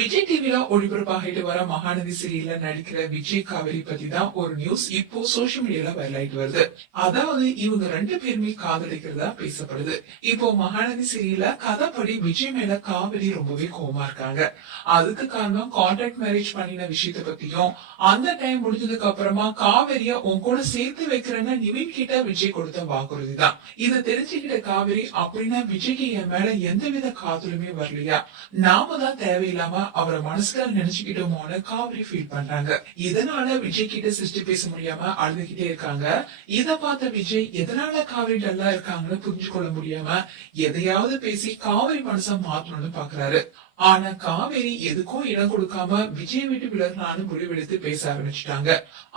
விஜய் டிவில ஒளிபரப்பாகிட்டு வர மகாநதி சீரியல்ல நடிக்கிற விஜய் காவேரி பத்தி தான் ஒரு நியூஸ் இப்போ சோசியல் மீடியால வைரல் ஆயிட்டு வருது. அதாவது இவங்க ரெண்டு பேருமே காதலிக்கிறதா பேசப்படுது. இப்போ மகாநதி சீரியல்ல கதைப்படி விஜய் மேல காவேரி ரொம்பவே கோவமா இருக்காங்க. அதுக்கு காரணம் கான்ட்ராக்ட் மேரேஜ் பண்ணின விஷயத்த பத்தியும், அந்த டைம் முடிஞ்சதுக்கு அப்புறமா காவேரிய உன் கூட சேர்த்து வைக்கிறேன்னு நிவின் கிட்ட விஜய் கொடுத்த வாக்குறுதி தான். இதை தெரிஞ்சுக்கிட்ட காவேரி, அப்படின்னா விஜய்க்கு என் மேல எந்தவித காதலுமே வரலையா, நாம தான் தேவையில்லாம அவரை மனசுல நினைச்சுக்கிட்டோமோன்னு காவிரி ஃபீல் பண்றாங்க. இதனால விஜய் கிட்ட சிரிச்சு பேச முடியாம அழுதுகிட்டே இருக்காங்க. இத பார்த்த விஜய் எதனால காவிரி டல்லா இருக்காங்கன்னு புரிஞ்சு கொள்ள முடியாம எதையாவது பேசி காவிரி மனசை மாத்தணும்னு பாக்குறாரு. ஆனா காவேரி எதுக்கும் இடம் கொடுக்காம விஜய் விட்டு விலகலான்னு முடிவெடுத்து பேச ஆரம்பிச்சுட்டாங்க.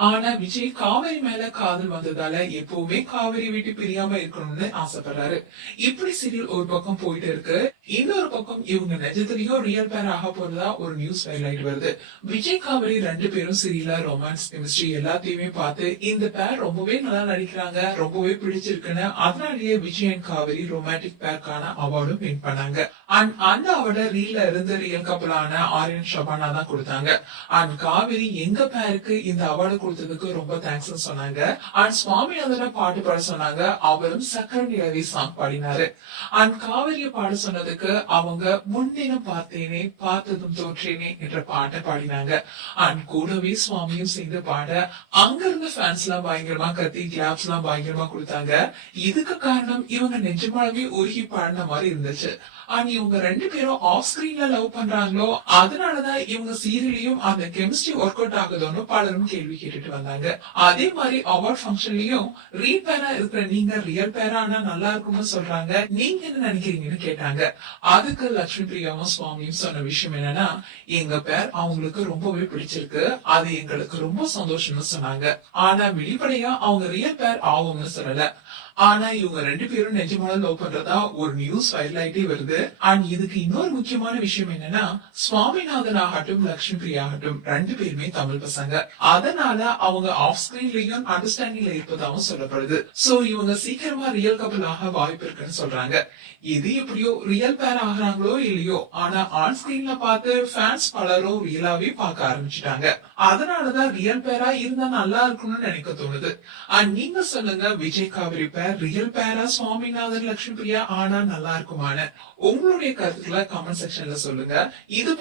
ஆனா விஜய் காவேரி மேல காதல் வந்ததால எப்பவுமே காவேரி விட்டு பிரியாம இருக்கணும்னு ஆசைப்படுறாரு. இப்படி சீரியல் ஒரு பக்கம் போயிட்டு இருக்கு. இன்னொரு பக்கம் இவங்க நிஜத்திலயும் ரியல் பேர் ஆக போறதா ஒரு நியூஸ் வைரல் ஆயிட்டு வருது. விஜய் காவேரி ரெண்டு பேரும் சீரியலா ரொமான்ஸ், கெமிஸ்ட்ரி எல்லாத்தையுமே பார்த்து இந்த பேர் ரொம்பவே நல்லா நடிக்கிறாங்க, ரொம்பவே பிடிச்சிருக்குன்னு அதனாலேயே விஜய் அண்ட் காவேரி ரொமான்டிக் பேருக்கான அவார்டும் வின் பண்ணாங்க. அண்ட் அந்த அவார்ட ரீல்ல இருந்து ரியல் கப்பலான ஆரியன் ஷபானா தான் கொடுத்தாங்க. அண்ட் காவேரி எங்க பேருக்கு இந்த அவார்டு கொடுத்ததுக்கு ரொம்ப தேங்க்ஸ் சொன்னாங்க. அண்ட் சுவாமிநாதனை பாட்டு பாட சொன்னாங்க. அவரும் சக்கர நிலவே சாங் பாடினாரு. அண்ட் காவேரிய பாட சொன்னதுக்கு அவங்க முன்தினம் பார்த்தேனே பார்த்ததும் தோற்றேனே என்ற பாட்டை பாடினாங்க. அண்ட் கூடவே சுவாமியும் சேர்ந்து பாட அங்க இருந்த ஃபேன்ஸ் எல்லாம் பயங்கரமா கத்தி கிளாப்ஸ் எல்லாம் பயங்கரமா கொடுத்தாங்க. இதுக்கு காரணம் இவங்க நிஜமாவே உருகி பாடின மாதிரி இருந்துச்சு. அண்ட் இவங்க ரெண்டு பேரும் ஆஃப் ஸ்கிரீன்ல லவ் பண்றாங்களோ, அதனாலதான் இவங்க சீரியலையும் அந்த கெமிஸ்ட்ரி ஒர்க் அவுட் ஆகுதோன்னு பலரும் கேள்வி கேட்டுட்டு வந்தாங்க. அதே மாதிரி அவார்ட் ஃபங்க்ஷன்லயும் ரீல் பேரா இருக்கிற நீங்க ரியல் பேரா ஆனா நல்லா இருக்கும்னு சொல்றாங்க, நீங்க என்ன நினைக்கிறீங்கன்னு கேட்டாங்க. அதுக்கு லட்சுமி பிரியாவும் சுவாமியும் சொன்ன விஷயம் என்னன்னா, எங்க பேர் அவங்களுக்கு ரொம்பவே பிடிச்சிருக்கு, அது எங்களுக்கு ரொம்ப சந்தோஷம்னு சொன்னாங்க. ஆனா வெளிப்படையா அவங்க ரியல் பேர் ஆகும்னு சொல்லல. ஆனா இவங்க ரெண்டு பேரும் நிஜமான லவ் பண்றதா ஒரு நியூஸ் வைரல் ஆயிட்டே வருது. அண்ட் இதுக்கு இன்னொரு முக்கியமான விஷயம் என்னன்னா, சுவாமிநாதன் ஆகட்டும் லட்சுமி பிரியா ஆகட்டும் ரெண்டு பேருமே தமிழ் பசங்க. அதனால அவங்க ஆஃப் ஸ்கிரீன்லயும் அண்டர்ஸ்டாண்டிங்ல இருப்பதாகவும் சொல்லப்படுது. சோ இவங்க சீக்கிரமா ரியல் கப்பல் ஆக வாய்ப்பு இருக்குன்னு சொல்றாங்க. இது எப்படியோ ரியல் பேர் ஆகுறாங்களோ இல்லையோ, ஆனா ஆன் ஸ்கிரீன்ல பார்த்து ஃபேன்ஸ் பலரும் ரியலாவே பார்க்க ஆரம்பிச்சுட்டாங்க. அதனாலதான் ரியல் பேரா இருந்தா நல்லா இருக்கும்னு நினைக்க தோணுது. அண்ட் நீங்க சொல்லுங்க, விஜய் காவிரி பேர் ரியல் பேரா சுவாமிநாதன் லட்சுமி பிரியா ஆனா நல்லா இருக்குமான்னு உங்களுடைய கருத்துக்களை கமெண்ட் செக்ஷன்ல சொல்லுங்க. இது